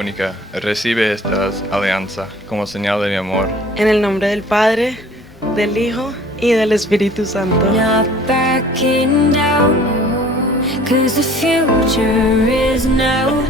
única, recibe esta alianza como señal de mi amor. En el nombre del Padre, del Hijo y del Espíritu Santo. Not backing down, 'cause the future is now.